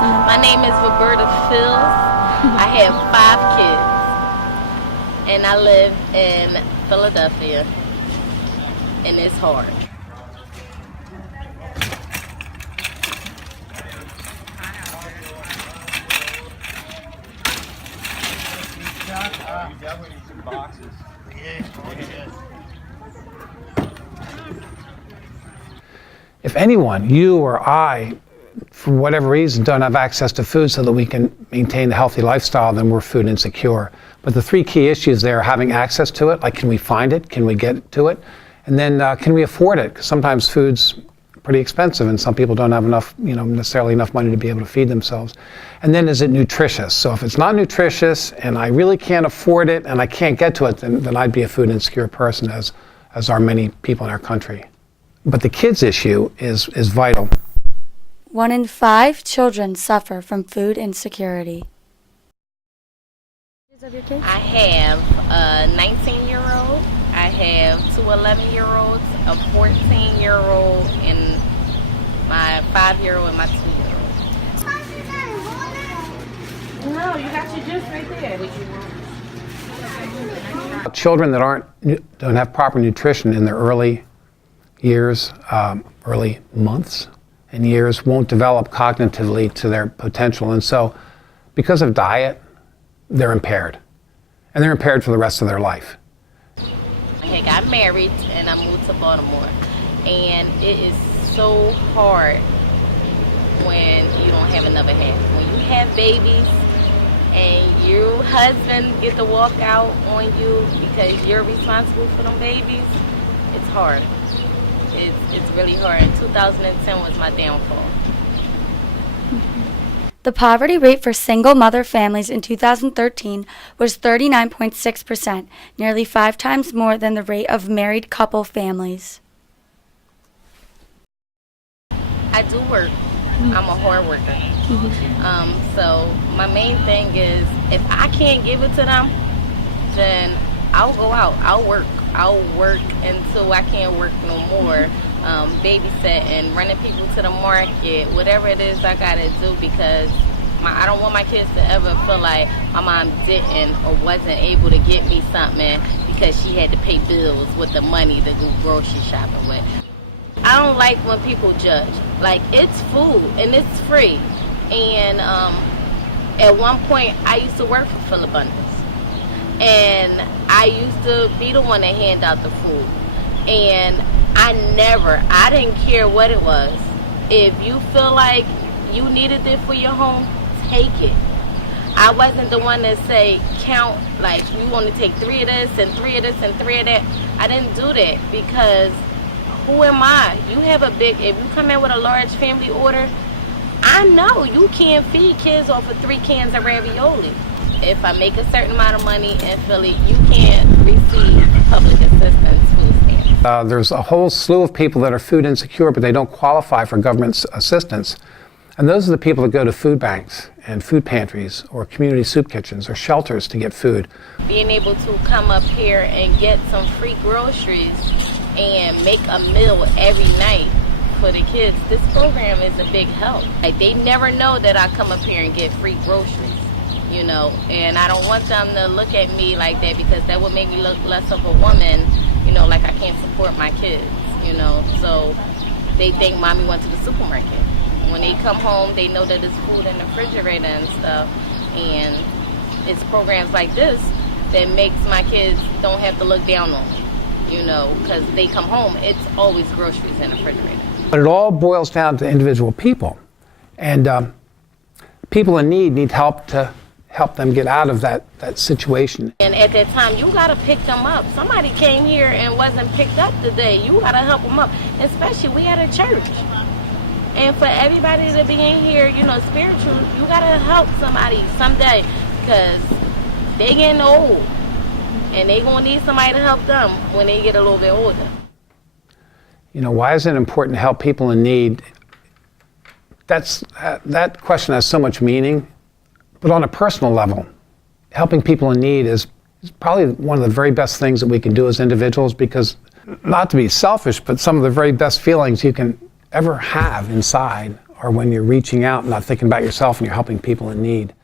My name is Roberta Fields. I have 5 kids, and I live in Philadelphia, and it's hard. If anyone, you or I, for whatever reason, don't have access to food so that we can maintain a healthy lifestyle, then we're food insecure. But the 3 key issues there are having access to it, like can we find it, can we get to it, and then can we afford it? Because sometimes food's pretty expensive and some people don't have enough, necessarily enough money to be able to feed themselves. And then is it nutritious? So if it's not nutritious and I really can't afford it and I can't get to it, then I'd be a food insecure person, as are many people in our country. But the kids issue is vital. 1 in 5 children suffer from food insecurity. I have a 19-year-old, I have 2 11-year-olds, a 14-year-old, and my 5-year-old and my 2-year-old. No, you got your juice right there. Children that don't have proper nutrition in their early years, early months and years, won't develop cognitively to their potential. And so because of diet, they're impaired. And they're impaired for the rest of their life. I got married and I moved to Baltimore. And it is so hard when you don't have another half. When you have babies and your husband get to walk out on you because you're responsible for them babies, it's hard. It's really hard. 2010 was my downfall. The poverty rate for single mother families in 2013 was 39.6%, nearly 5 times more than the rate of married couple families. I do work. I'm a hard worker. So my main thing is if I can't give it to them, then I'll go out. I'll work until I can't work no more. Babysitting, running people to the market, whatever it is I gotta do, because I don't want my kids to ever feel like my mom didn't or wasn't able to get me something because she had to pay bills with the money to go grocery shopping with. I don't like when people judge. Like, it's food and it's free. And at one point I used to work for Phil Abundance. And I used to be the one that hand out the food. And I didn't care what it was. If you feel like you needed it for your home, take it. I wasn't the one that say, count, like, you want to take 3 of this and 3 of this and 3 of that. I didn't do that because who am I? You have if you come in with a large family order, I know you can't feed kids off of 3 cans of ravioli. If I make a certain amount of money in Philly, you can't receive public assistance food stamps. There's a whole slew of people that are food insecure, but they don't qualify for government assistance. And those are the people that go to food banks and food pantries or community soup kitchens or shelters to get food. Being able to come up here and get some free groceries and make a meal every night for the kids, this program is a big help. Like, they never know that I come up here and get free groceries. And I don't want them to look at me like that because that would make me look less of a woman, like I can't support my kids, So they think mommy went to the supermarket. When they come home, they know that there's food in the refrigerator and stuff. And it's programs like this that makes my kids don't have to look down on me, because they come home, it's always groceries in the refrigerator. But it all boils down to individual people. And people in need help to help them get out of that situation. And at that time, you got to pick them up. Somebody came here and wasn't picked up today. You got to help them up, especially we at a church. And for everybody to be in here, spiritual, you got to help somebody someday because they getting old and they going to need somebody to help them when they get a little bit older. Why is it important to help people in need? That question has so much meaning. But on a personal level, helping people in need is probably one of the very best things that we can do as individuals, because, not to be selfish, but some of the very best feelings you can ever have inside or when you're reaching out and not thinking about yourself and you're helping people in need.